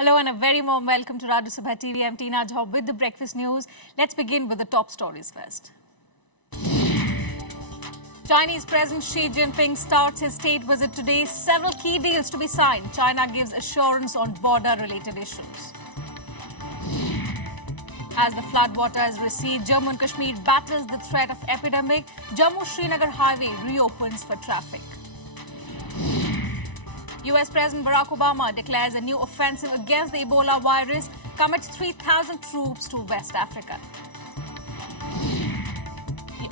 Hello and a very warm welcome to Rajya TV. I'm Tina Jha with the breakfast news. Let's begin with the top stories first. Chinese President Xi Jinping starts his state visit today. Several key deals to be signed. China gives assurance on border-related issues. As the floodwaters recede, Jammu and Kashmir battles the threat of epidemic. Jammu-Srinagar highway reopens for traffic. US President Barack Obama declares a new offensive against the Ebola virus, commits 3,000 troops to West Africa.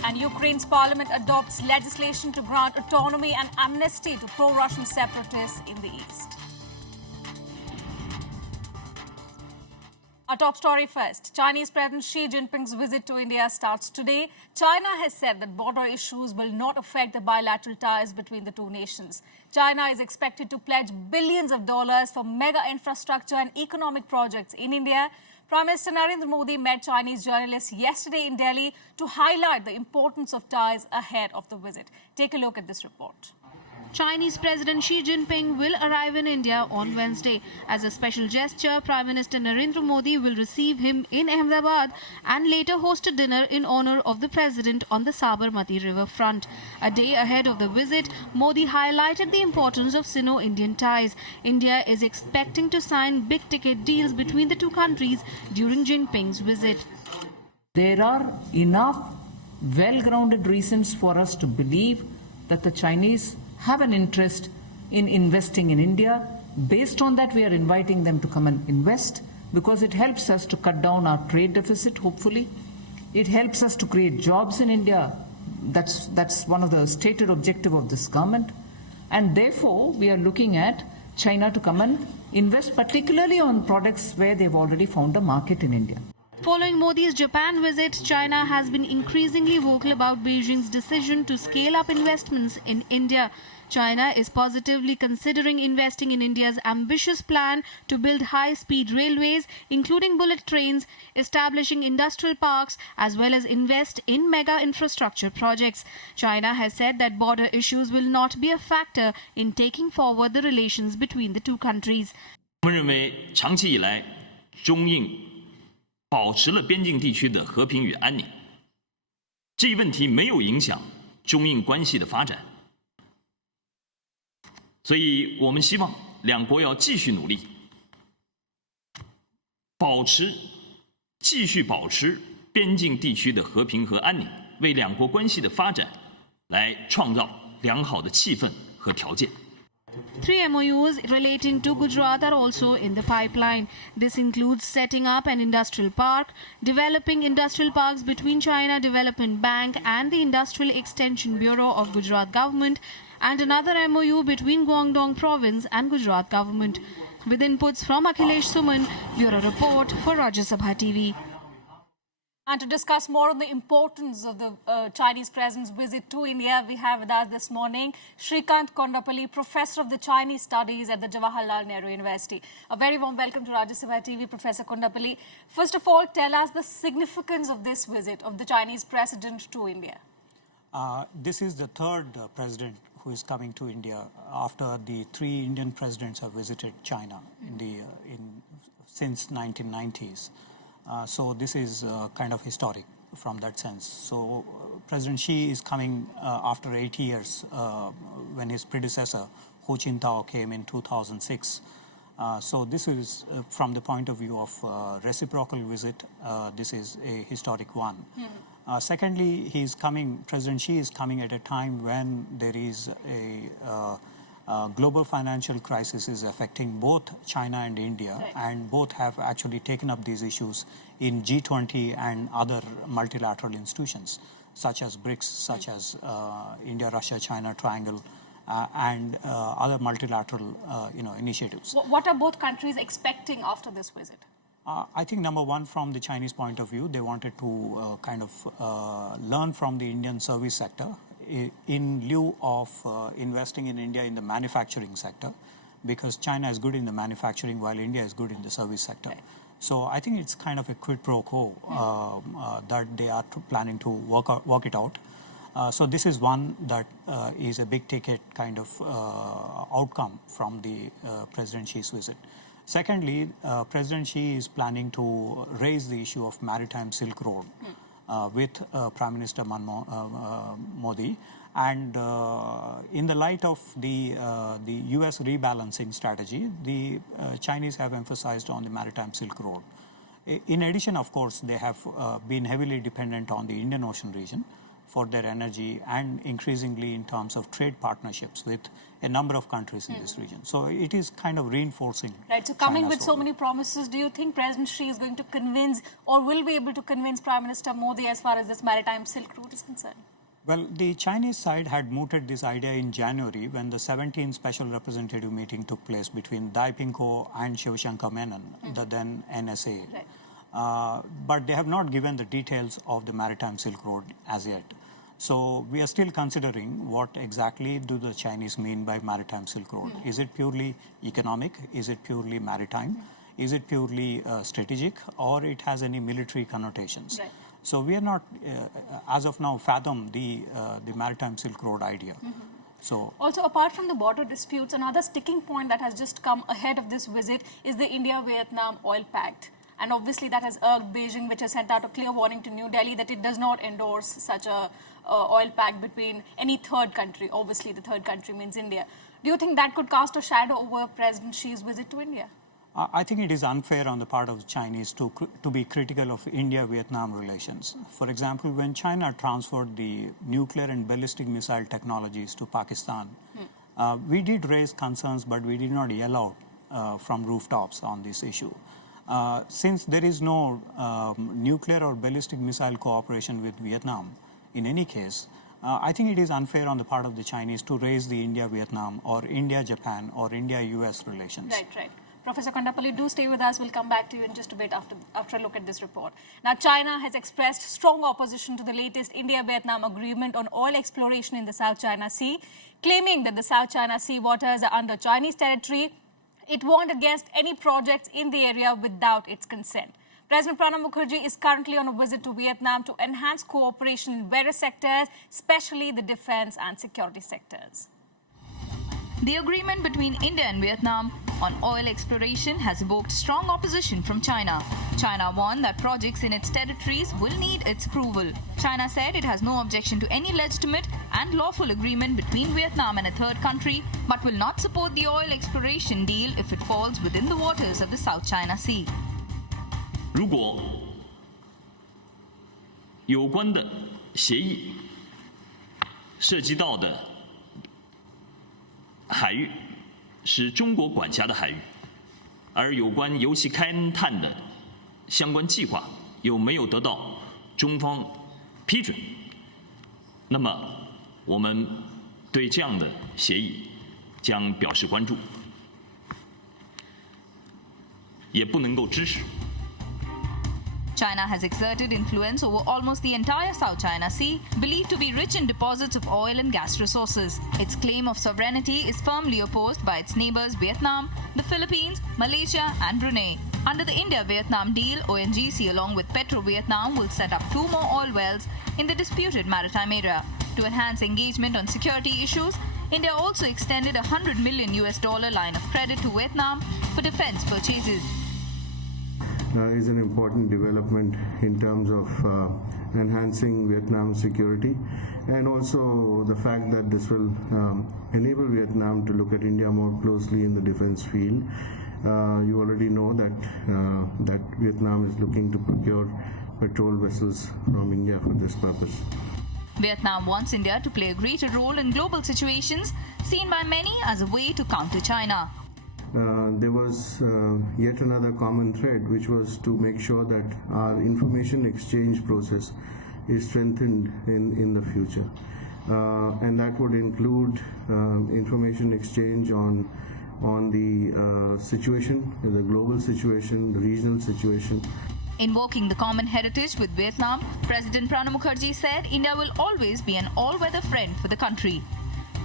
And Ukraine's parliament adopts legislation to grant autonomy and amnesty to pro-Russian separatists in the east. Our top story first. Chinese President Xi Jinping's visit to India starts today. China has said that border issues will not affect the bilateral ties between the two nations. China is expected to pledge billions of dollars for mega infrastructure and economic projects in India. Prime Minister Narendra Modi met Chinese journalists yesterday in Delhi to highlight the importance of ties ahead of the visit. Take a look at this report. Chinese President Xi Jinping will arrive in India on Wednesday. As a special gesture, Prime Minister Narendra Modi will receive him in Ahmedabad and later host a dinner in honor of the President on the Sabarmati River front. A day ahead of the visit, Modi highlighted the importance of Sino-Indian ties. India is expecting to sign big-ticket deals between the two countries during Jinping's visit. There are enough well-grounded reasons for us to believe that the Chinese have an interest in investing in India. Based on that, we are inviting them to come and invest because it helps us to cut down our trade deficit, hopefully. It helps us to create jobs in India. That's one of the stated objectives of this government. And therefore, we are looking at China to come and invest, particularly on products where they've already found a market in India. Following Modi's Japan visit, China has been increasingly vocal about Beijing's decision to scale up investments in India. China is positively considering investing in India's ambitious plan to build high-speed railways, including bullet trains, establishing industrial parks, as well as invest in mega infrastructure projects. China has said that border issues will not be a factor in taking forward the relations between the two countries. 我们认为，长期以来，中印保持了边境地区的和平与安宁，这一问题没有影响中印关系的发展，所以我们希望两国要继续努力，继续保持边境地区的和平和安宁，为两国关系的发展来创造良好的气氛和条件。Three MOUs relating to Gujarat are also in the pipeline. This includes setting up an industrial park, developing industrial parks between China Development Bank and the Industrial Extension Bureau of Gujarat government, and another MOU between Guangdong province and Gujarat government. With inputs from Akhilesh Suman, Bureau Report for Rajya TV. And to discuss more on the importance of the Chinese president's visit to India, we have with us this morning Shrikant Kondapalli, Professor of the Chinese Studies at the Jawaharlal Nehru University. A very warm welcome to Rajya TV, Professor Kondapalli. First of all, tell us the significance of this visit of the Chinese president to India. This is the third president who is coming to India after the three Indian presidents have visited China since 1990s. So this is kind of historic from that sense. So President Xi is coming after 8 years when his predecessor, Hu Jintao, came in 2006. So this is, from the point of view of reciprocal visit, this is a historic one. Secondly, President Xi is coming at a time when there is a global financial crisis is affecting both China and India, right. And both have actually taken up these issues in G20 and other multilateral institutions, such as BRICS, such as India, Russia, China triangle, and other multilateral initiatives. What are both countries expecting after this visit? I think number one, from the Chinese point of view, they wanted to learn from the Indian service sector in lieu of investing in India in the manufacturing sector, because China is good in the manufacturing while India is good in the service sector. Right. So I think it's kind of a quid pro quo that they are planning to work it out. So this is one that is a big ticket kind of outcome from the President Xi's visit. Secondly, President Xi is planning to raise the issue of maritime Silk Road with Prime Minister Modi. And in the light of the U.S. rebalancing strategy, the Chinese have emphasized on the maritime Silk Road. In addition, of course, they have been heavily dependent on the Indian Ocean region for their energy and increasingly in terms of trade partnerships with a number of countries in this region. So it is kind of reinforcing. Right, so coming China's with so role. many promises, do you think President Xi is going to convince or will be able to convince Prime Minister Modi as far as this maritime Silk Route is concerned? Well, the Chinese side had mooted this idea in January when the 17th Special Representative meeting took place between Dai Pingko and Shivashankar Menon, the then NSA. Right. But they have not given the details of the maritime Silk Road as yet. So we are still considering what exactly do the Chinese mean by maritime Silk Road. Is it purely economic? Is it purely maritime? Is it purely strategic? Or it has any military connotations? Right. So we are not, as of now, fathom the maritime Silk Road idea. So Also, apart from the border disputes, another sticking point that has just come ahead of this visit is the India-Vietnam oil pact. And obviously that has irked Beijing, which has sent out a clear warning to New Delhi that it does not endorse such a oil pact between any third country. Obviously, the third country means India. Do you think that could cast a shadow over President Xi's visit to India? I think it is unfair on the part of the Chinese to be critical of India-Vietnam relations. For example, when China transferred the nuclear and ballistic missile technologies to Pakistan, we did raise concerns, but we did not yell out from rooftops on this issue. Since there is no nuclear or ballistic missile cooperation with Vietnam, in any case, I think it is unfair on the part of the Chinese to raise the India-Vietnam or India-Japan or India-US relations. Right, right. Professor Kondapalli, do stay with us. We'll come back to you in just a bit after a look at this report. Now, China has expressed strong opposition to the latest India-Vietnam agreement on oil exploration in the South China Sea, claiming that the South China Sea waters are under Chinese territory. It warned against any projects in the area without its consent. President Pranab Mukherjee is currently on a visit to Vietnam to enhance cooperation in various sectors, especially the defense and security sectors. The agreement between India and Vietnam on oil exploration has evoked strong opposition from China. China warned that projects in its territories will need its approval. China said it has no objection to any legitimate and lawful agreement between Vietnam and a third country, but will not support the oil exploration deal if it falls within the waters of the South China Sea. 如果有关的协议涉及到的海域是中国管辖的海域，而有关油气勘探的相关计划又没有得到中方批准，那么我们对这样的协议将表示关注，也不能够支持。 China has exerted influence over almost the entire South China Sea, believed to be rich in deposits of oil and gas resources. Its claim of sovereignty is firmly opposed by its neighbors Vietnam, the Philippines, Malaysia and Brunei. Under the India-Vietnam deal, ONGC along with Petro-Vietnam will set up 2 more oil wells in the disputed maritime area. To enhance engagement on security issues, India also extended a $100 million line of credit to Vietnam for defense purchases. Is an important development in terms of enhancing Vietnam's security, and also the fact that this will enable Vietnam to look at India more closely in the defense field. You already know that that Vietnam is looking to procure patrol vessels from India for this purpose. Vietnam wants India to play a greater role in global situations, seen by many as a way to counter China. There was yet another common thread, which was to make sure that our information exchange process is strengthened in the future. And that would include information exchange on the situation, the global situation, the regional situation. Invoking the common heritage with Vietnam, President Pranab Mukherjee said India will always be an all-weather friend for the country.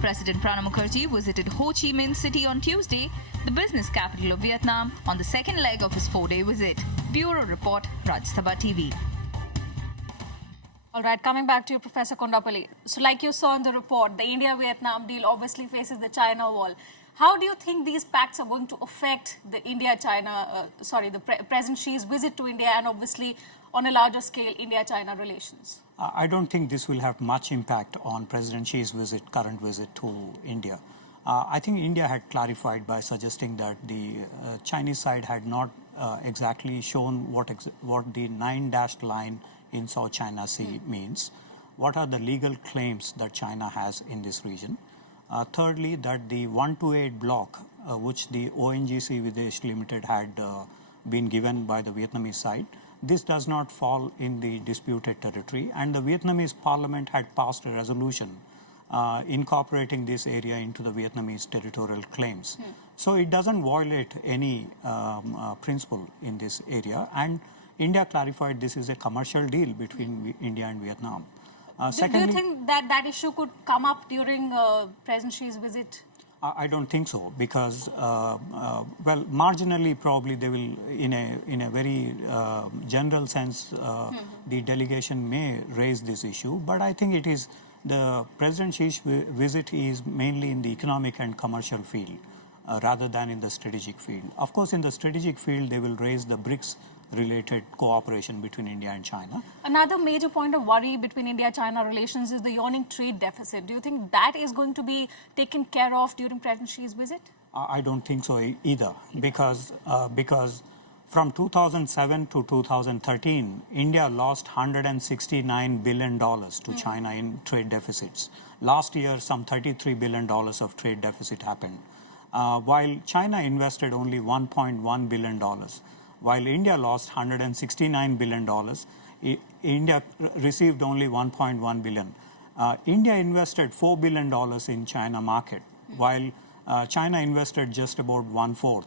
President Pranab Mukherjee visited Ho Chi Minh City on Tuesday, the business capital of Vietnam, on the second leg of his 4-day visit. Bureau Report, Rajya Sabha TV. All right, coming back to you, Professor Kondapalli. So like you saw in the report, the India-Vietnam deal obviously faces the China wall. How do you think these pacts are going to affect the President Xi's visit to India and obviously on a larger scale, India-China relations? I don't think this will have much impact on President Xi's current visit to India. I think India had clarified by suggesting that the Chinese side had not exactly shown what the 9-dashed line in South China Sea means. What are the legal claims that China has in this region? Thirdly, that the 128 block, which the ONGC Videsh Limited had been given by the Vietnamese side, this does not fall in the disputed territory, and the Vietnamese parliament had passed a resolution incorporating this area into the Vietnamese territorial claims. So it doesn't violate any principle in this area, and India clarified this is a commercial deal between India and Vietnam. Do you think that issue could come up during President Xi's visit? I don't think so, because, well, marginally probably they will, in a very general sense, the delegation may raise this issue. But I think it is the President Xi's visit is mainly in the economic and commercial field rather than in the strategic field. Of course, in the strategic field, they will raise the BRICS-related cooperation between India and China. Another major point of worry between India-China relations is the yawning trade deficit. Do you think that is going to be taken care of during President Xi's visit? I don't think so either, because from 2007 to 2013, India lost $169 billion to China in trade deficits. Last year, some $33 billion of trade deficit happened, while China invested only $1.1 billion. While India lost $169 billion, India received only $1.1 billion. India invested $4 billion in China market, while China invested just about 1/4.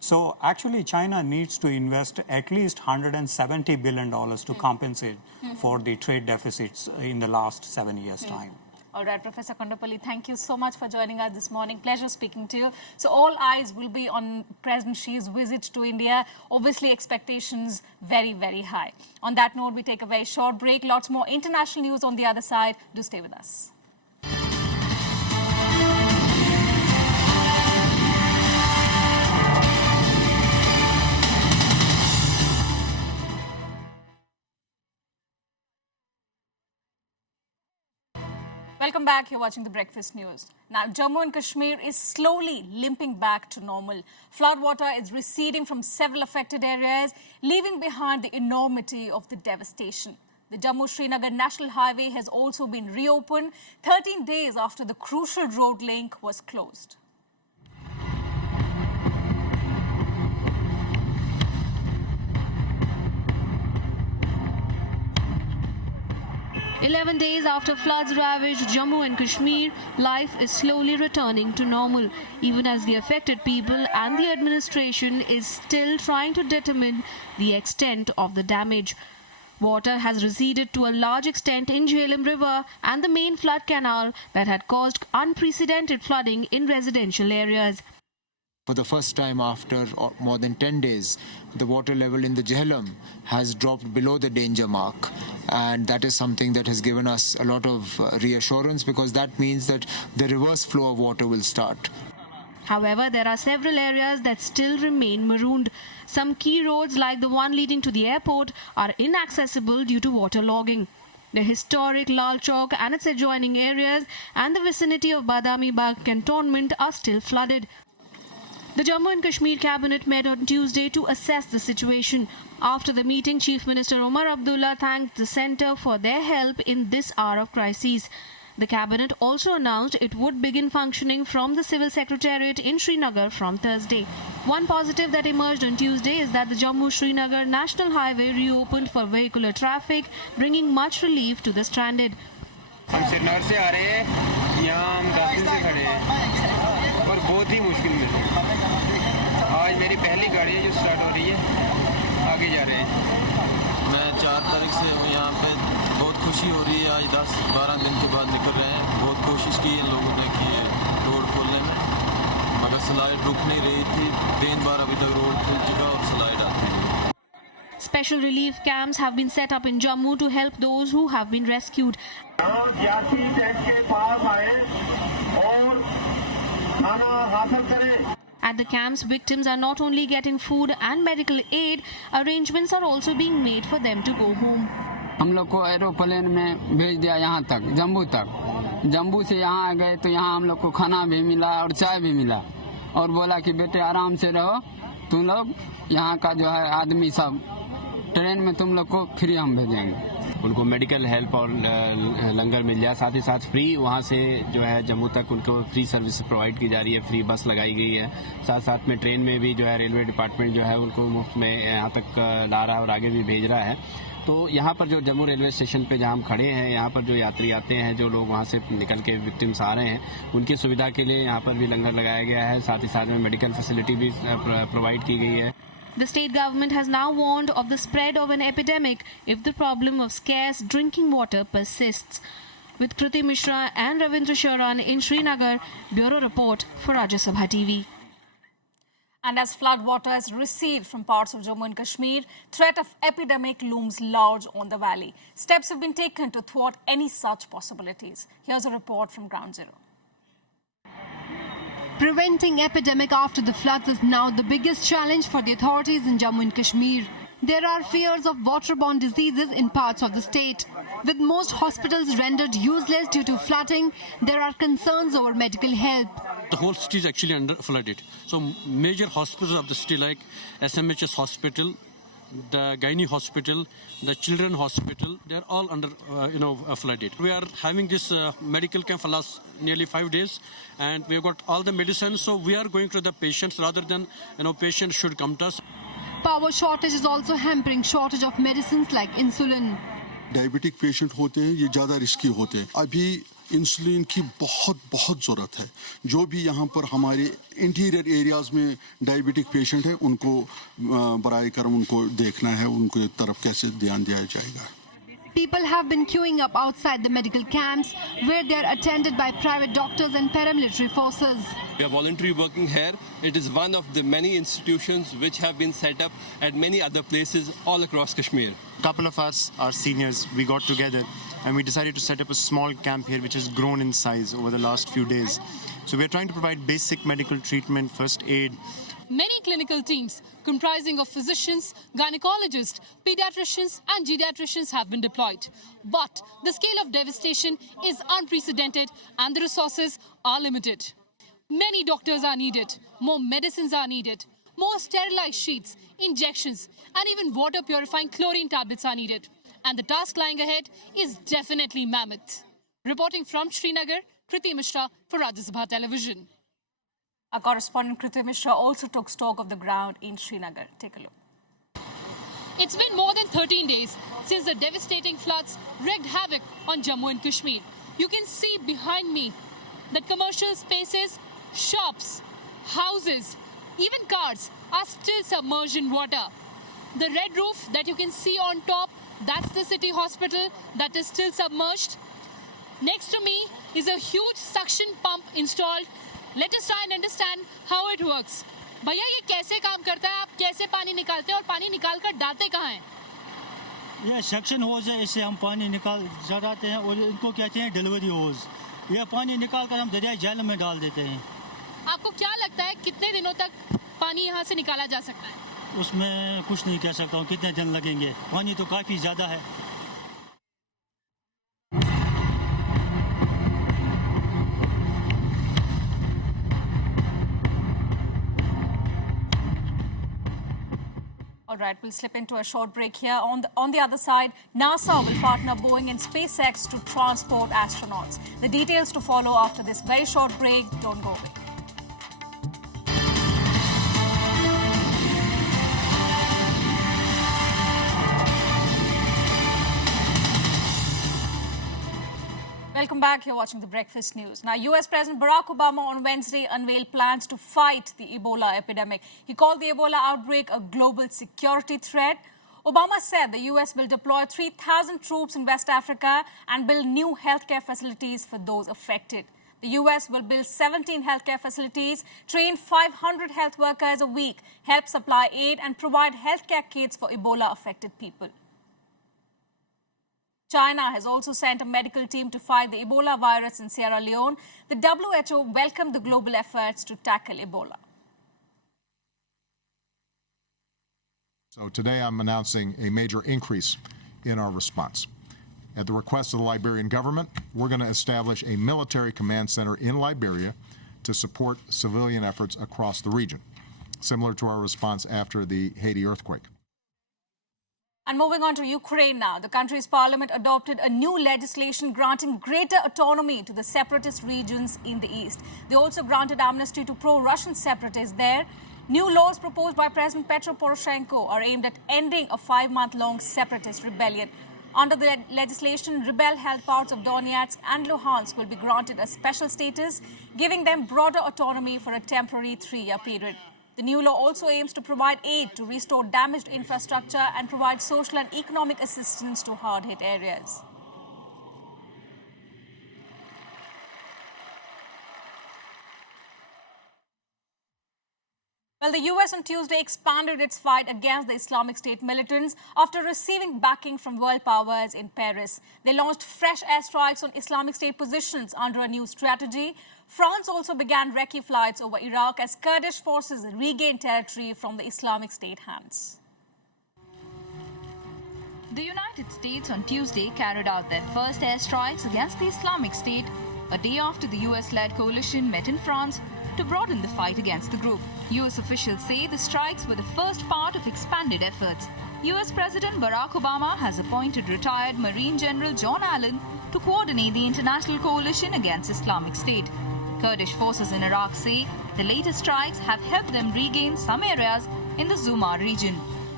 So actually, China needs to invest at least $170 billion to compensate for the trade deficits in the last 7 years' time. All right, Professor Kondapalli, thank you so much for joining us this morning. Pleasure speaking to you. So all eyes will be on President Xi's visit to India. Obviously, expectations very, very high. On that note, we take a very short break. Lots more international news on the other side. Do stay with us. Welcome back. You're watching The Breakfast News. Now, Jammu and Kashmir is slowly limping back to normal. Floodwater is receding from several affected areas, leaving behind the enormity of the devastation. The Jammu-Srinagar National Highway has also been reopened 13 days after the crucial road link was closed. 11 days after floods ravaged Jammu and Kashmir, life is slowly returning to normal, even as the affected people and the administration is still trying to determine the extent of the damage. Water has receded to a large extent in Jhelum River and the main flood canal that had caused unprecedented flooding in residential areas. For the first time after more than 10 days, the water level in the Jhelum has dropped below the danger mark. And that is something that has given us a lot of reassurance, because that means that the reverse flow of water will start. However, there are several areas that still remain marooned. Some key roads, like the one leading to the airport, are inaccessible due to waterlogging. The historic Lal Chowk and its adjoining areas and the vicinity of Badami Bagh cantonment are still flooded. The Jammu and Kashmir cabinet met on Tuesday to assess the situation. After the meeting, Chief Minister Omar Abdullah thanked the centre for their help in this hour of crisis. The cabinet also announced it would begin functioning from the civil secretariat in Srinagar from Thursday. One positive that emerged on Tuesday is that the Jammu-Srinagar National Highway reopened for vehicular traffic, bringing much relief to the stranded. हम श्रीनगर से आ रहे हैं, यहाँ हम 10 दिन से खड़े हैं और बहुत ही मुश्किल में। आज मेरी पहली गाड़ी है जो स्टार्ट हो रही है, आगे जा रहे हैं। मैं 4 तारीख से हूँ यहाँ पे, बहुत खुशी हो रही है। आज 10-12 दिन के बाद निकल रहे हैं। बहुत कोशिश की इन लोगों ने की है रोड खोलने में, मगर स्लाइड रुक नहीं रही थी। 3 बार अभी तक रोड खुल चुका और स्लाइड आती है। Special relief camps have been set up in Jammu to help those who have been rescued. At the camps, victims are not only getting food and medical aid, arrangements are also being made for them to go home. हम लोग को aeroplane में भेज दिया यहाँ तक, जम्मू तक। जम्मू से यहाँ गए तो यहाँ हम लोग को खाना भी मिला और चाय भी मिला और बोला कि बेटे आराम से रहो, तुम लोग यहाँ का जो है आदमी सब ट्रेन में तुम लोग को फ्री हम भेजेंगे। उनको मेडिकल हेल्प और लंगर मिल जाए, साथ ही साथ फ्री वहाँ से जो है जम्मू तक उनको फ्री सर्विस प्रोवाइड की जा रही है, फ्री बस लगाई गई है। साथ साथ में ट्रेन में भी जो है रेलवे डिपार्टमेंट जो है उनको मुफ्त में यहाँ तक ला रहा है और आगे भी भेज रहा है। तो यहाँ पर जो जम्मू रेलवे स्टेशन पे जहाँ हम खड़े हैं, यहाँ पर जो यात्री आते हैं, जो लोग वहाँ से निकल के विक्टिम्स आ रहे हैं, उनकी सुविधा के लिए यहाँ पर भी लंगर लगाया गया है। साथ ही साथ में मेडिकल फैसिलिटी भी प्रोवाइड की गई है। The state government has now warned of the spread of an epidemic if the problem of scarce drinking water persists. With Kriti Mishra and Ravindra Sharan in Srinagar, Bureau Report for Rajya Sabha TV. And as flood waters recede from parts of Jammu and Kashmir, threat of epidemic looms large on the valley. Steps have been taken to thwart any such possibilities. Here's a report from Ground Zero. Preventing epidemic after the floods is now the biggest challenge for the authorities in Jammu and Kashmir. There are fears of waterborne diseases in parts of the state. With most hospitals rendered useless due to flooding, there are concerns over medical help. The whole city is actually under flooded. So major hospitals of the city like SMHS Hospital, the Gynae Hospital, the Children Hospital, they're all under flooded. We are having this medical camp for last nearly 5 days, and we've got all the medicines. So we are going to the patients rather than patients should come to us. Power shortage is also hampering shortage of medicines like insulin. Diabetic patient होते हैं, ये ज़्यादा risky होते हैं। अभी insulin की बहुत ज़रूरत है। जो भी यहाँ पर हमारे इंटीरियर एरियाज़ में डायबिटिक पेशेंट है, उनको बराए करम उनको देखना है, उनके तरफ कैसे ध्यान दिया जाएगा। People have been queuing up outside the medical camps where they are attended by private doctors and paramilitary forces. We are voluntary working here. It is one of the many institutions which have been set up at many other places all across Kashmir. A couple of us, our seniors, we got together and we decided to set up a small camp here which has grown in size over the last few days. So we are trying to provide basic medical treatment, first aid. Many clinical teams comprising of physicians, gynecologists, pediatricians and geriatricians have been deployed. But the scale of devastation is unprecedented and the resources are limited. Many doctors are needed, more medicines are needed, more sterilized sheets, injections and even water purifying chlorine tablets are needed. And the task lying ahead is definitely mammoth. Reporting from Srinagar, Kriti Mishra for Rajya Sabha Television. Our correspondent Kriti Mishra also took stock of the ground in Srinagar. Take a look. It's been more than 13 days since the devastating floods wreaked havoc on Jammu and Kashmir. You can see behind me that commercial spaces, shops, houses, even cars are still submerged in water. The red roof that you can see on top, that's the city hospital that is still submerged. Next to me is a huge suction pump installed. Let us try and understand how it works. भैया ये कैसे काम करता है? आप कैसे पानी निकालते हैं और पानी निकाल कर डालते कहाँ हैं? ये सक्शन होज है, इससे हम पानी निकाल जाते हैं और इनको कहते हैं डिलीवरी होज। ये पानी निकाल कर हम दरिया झील में डाल देते हैं। आपको क्या लगता है कितने दिनों तक पानी यहाँ से निकाला जा सकता है? उसमें कुछ नहीं कह सकता हूँ कितने दिन लगेंगे। पानी तो काफ़ी ज़्यादा है। All right, we'll slip into a short break here. On the other side, NASA will partner Boeing and SpaceX to transport astronauts. The details to follow after this very short break. Don't go away. Welcome back. You're watching the Breakfast News. Now, US President Barack Obama on Wednesday unveiled plans to fight the Ebola epidemic. He called the Ebola outbreak a global security threat. Obama said the US will deploy 3,000 troops in West Africa and build new healthcare facilities for those affected. The US will build 17 healthcare facilities, train 500 health workers a week, help supply aid and provide healthcare kits for Ebola-affected people. China has also sent a medical team to fight the Ebola virus in Sierra Leone. The WHO welcomed the global efforts to tackle Ebola. So today I'm announcing a major increase in our response. At the request of the Liberian government, we're going to establish a military command center in Liberia to support civilian efforts across the region, similar to our response after the Haiti earthquake. And moving on to Ukraine now, the country's parliament adopted a new legislation granting greater autonomy to the separatist regions in the east. They also granted amnesty to pro-Russian separatists there. New laws proposed by President Petro Poroshenko are aimed at ending a 5-month-long separatist rebellion. Under the legislation, rebel-held parts of Donetsk and Luhansk will be granted a special status, giving them broader autonomy for a temporary 3-year period. The new law also aims to provide aid to restore damaged infrastructure and provide social and economic assistance to hard-hit areas. Well, the US on Tuesday expanded its fight against the Islamic State militants after receiving backing from world powers in Paris. They launched fresh airstrikes on Islamic State positions under a new strategy. France also began recce flights over Iraq as Kurdish forces regained territory from the Islamic State hands. The United States on Tuesday carried out their first airstrikes against the Islamic State, a day after the US-led coalition met in France to broaden the fight against the group. US officials say the strikes were the first part of expanded efforts. US President Barack Obama has appointed retired Marine General John Allen to coordinate the international coalition against Islamic State. Kurdish forces in Iraq say the latest strikes have helped them regain some areas in the Zuma region.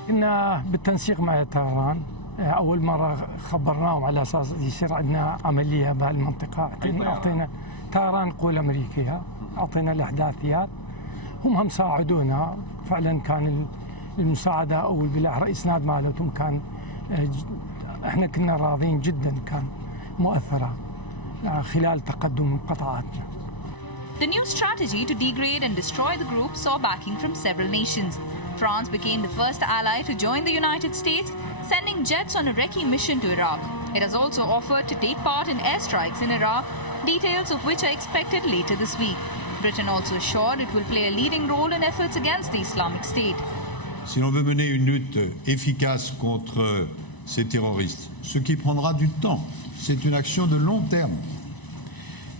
كنا بالتنسيق مع طهران أول مرة خبرناهم على أساس يصير عندنا عملية بهالمنطقة أعطينا طهران قوة أمريكية أعطينا الإحداثيات هم ساعدونا فعلا كان المساعدة أو بالأحرى إسناد مالتهم كان إحنا كنا راضين جدا كان مؤثرة خلال تقدم قطاعاتنا. The new strategy to degrade and destroy the group saw backing from several nations. France became the first ally to join the United States, sending jets on a recce mission to Iraq. It has also offered to take part in airstrikes in Iraq, details of which are expected later this week. Britain also assured it will play a leading role in efforts against the Islamic State. Si l'on veut mener une lutte efficace contre ces terroristes, ce qui prendra du temps, c'est une action de long terme.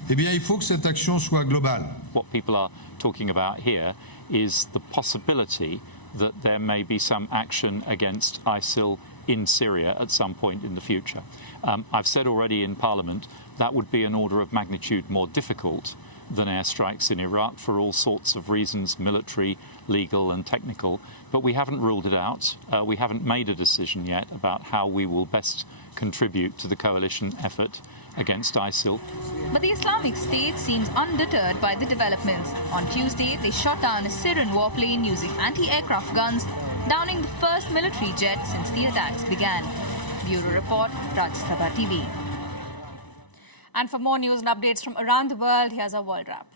Eh bien, il faut que cette action soit globale. What people are talking about here is the possibility that there may be some action against ISIL in Syria at some point in the future. I've said already in Parliament that would be an order of magnitude more difficult than airstrikes in Iraq for all sorts of reasons, military, legal and technical. But we haven't ruled it out. We haven't made a decision yet about how we will best contribute to the coalition effort against ISIL. But the Islamic State seems undeterred by the developments. On Tuesday, they shot down a Syrian warplane using anti-aircraft guns, downing the first military jet since the attacks began. Bureau Report, Sabha TV. And for more news and updates from around the world, here's our World Wrap.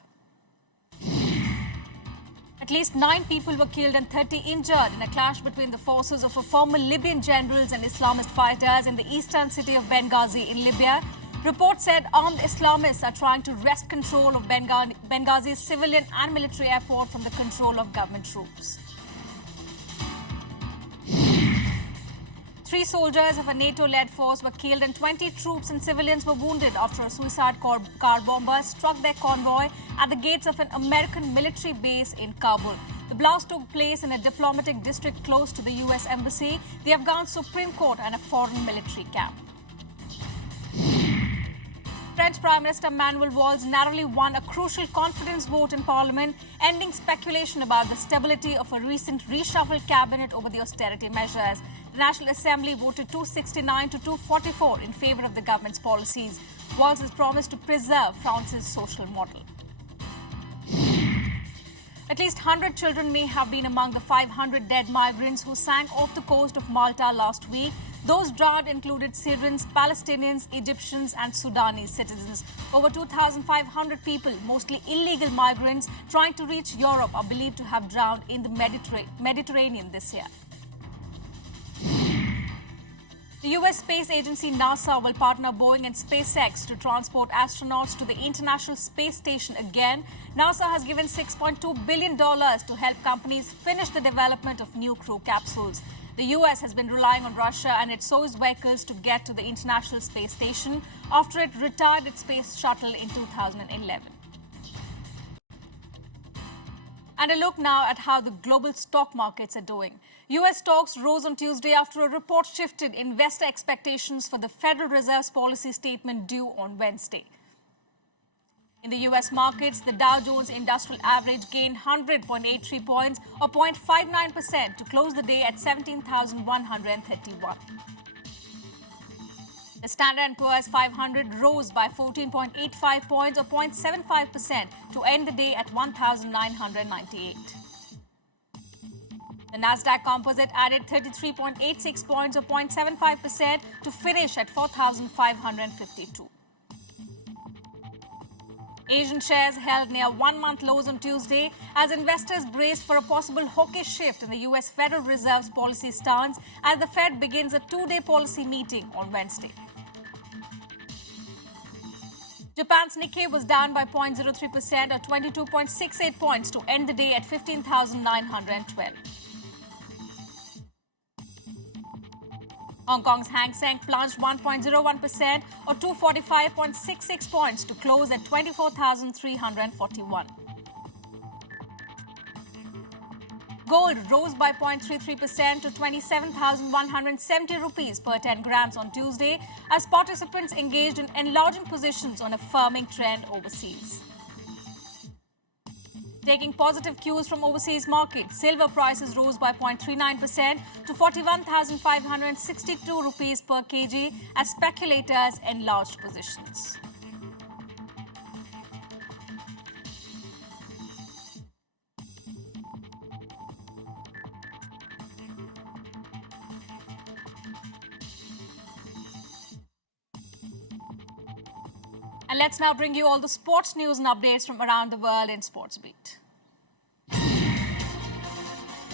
At least 9 people were killed and 30 injured in a clash between the forces of former Libyan generals and Islamist fighters in the eastern city of Benghazi in Libya. Reports said armed Islamists are trying to wrest control of Benghazi's civilian and military airport from the control of government troops. 3 soldiers of a NATO-led force were killed and 20 troops and civilians were wounded after a suicide car bomber struck their convoy at the gates of an American military base in Kabul. The blast took place in a diplomatic district close to the US Embassy, the Afghan Supreme Court and a foreign military camp. French Prime Minister Manuel Valls narrowly won a crucial confidence vote in Parliament, ending speculation about the stability of a recent reshuffled cabinet over the austerity measures. The National Assembly voted 269 to 244 in favour of the government's policies. Valls has promised to preserve France's social model. At least 100 children may have been among the 500 dead migrants who sank off the coast of Malta last week. Those drowned included Syrians, Palestinians, Egyptians and Sudanese citizens. Over 2,500 people, mostly illegal migrants, trying to reach Europe are believed to have drowned in the Mediterranean this year. The US space agency NASA will partner Boeing and SpaceX to transport astronauts to the International Space Station again. NASA has given $6.2 billion to help companies finish the development of new crew capsules. The US has been relying on Russia and its Soyuz vehicles to get to the International Space Station after it retired its space shuttle in 2011. And a look now at how the global stock markets are doing. US stocks rose on Tuesday after a report shifted investor expectations for the Federal Reserve's policy statement due on Wednesday. In the US markets, the Dow Jones Industrial Average gained 100.83 points or 0.59% to close the day at 17,131. The Standard & Poor's 500 rose by 14.85 points or 0.75% to end the day at 1,998. The Nasdaq Composite added 33.86 points or 0.75% to finish at 4,552. Asian shares held near one-month lows on Tuesday as investors braced for a possible hawkish shift in the US Federal Reserve's policy stance as the Fed begins a two-day policy meeting on Wednesday. Japan's Nikkei was down by 0.03% or 22.68 points to end the day at 15,912. Hong Kong's Hang Seng plunged 1.01% or 245.66 points to close at 24,341. Gold rose by 0.33% to 27,170 rupees per 10 grams on Tuesday as participants engaged in enlarging positions on a firming trend overseas. Taking positive cues from overseas markets, silver prices rose by 0.39% to 41,562 rupees per kg as speculators enlarged positions. And let's now bring you all the sports news and updates from around the world in Sports Beat.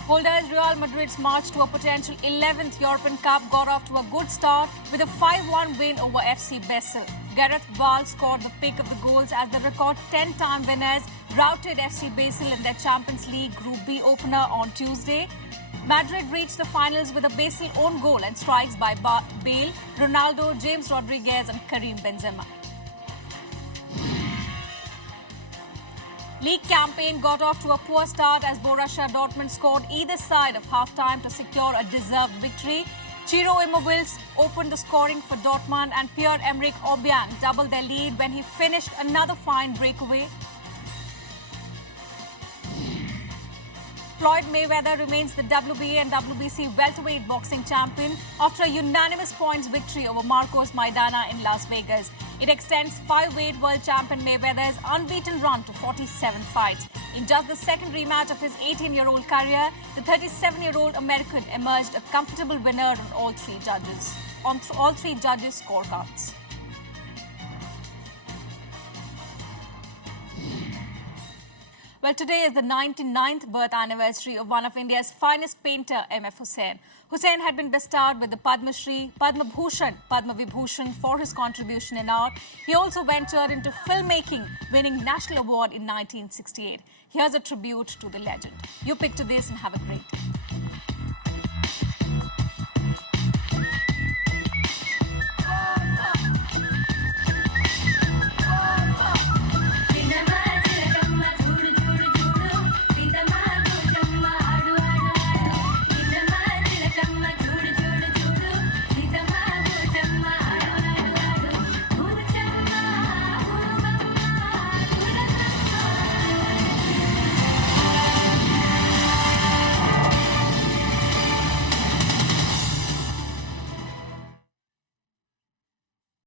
Holders Real Madrid's march to a potential 11th European Cup got off to a good start with a 5-1 win over FC Basel. Gareth Bale scored the pick of the goals as the record 10-time winners routed FC Basel in their Champions League Group B opener on Tuesday. Madrid reached the finals with a Basel own goal and strikes by Bale, Ronaldo, James Rodriguez and Karim Benzema. League campaign got off to a poor start as Borussia Dortmund scored either side of half-time to secure a deserved victory. Ciro Immobile opened the scoring for Dortmund and Pierre-Emerick Aubameyang doubled their lead when he finished another fine breakaway. Floyd Mayweather remains the WBA and WBC welterweight boxing champion after a unanimous points victory over Marcos Maidana in Las Vegas. It extends five-weight world champion Mayweather's unbeaten run to 47 fights. In just the second rematch of his 18-year-old career, the 37-year-old American emerged a comfortable winner on all three judges' scorecards. Well, today is the 99th birth anniversary of one of India's finest painter, M.F. Hussain. Hussain had been bestowed with the Padma Shri, Padma Bhushan, Padma Vibhushan for his contribution in art. He also ventured into filmmaking, winning National Award in 1968. Here's a tribute to the legend. You picture this and have a great day.